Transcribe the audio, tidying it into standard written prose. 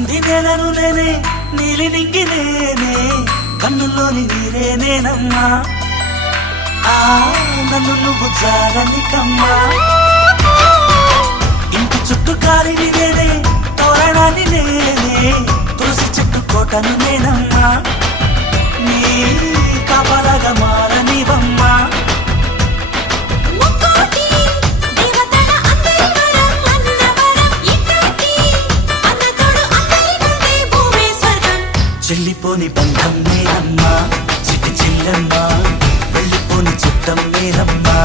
కింది నేలను నేనే నీలి నింగి నేనే కన్నుల్లోని నీరే నేనమ్మా నన్ను నువ్వు చాలని కమ్మా ఇంటి చుట్టూ కాలిని నేనే తోరణాన్ని నేనే తులసి చెట్టు కోటను నేనమ్మా నీ కాపలాగా మారనివమ్మా చెల్లిపోని బంధం నేనమ్మా చిట్టి చెల్లమ్మా వెళ్ళిపోని చుట్టం నేనమ్మా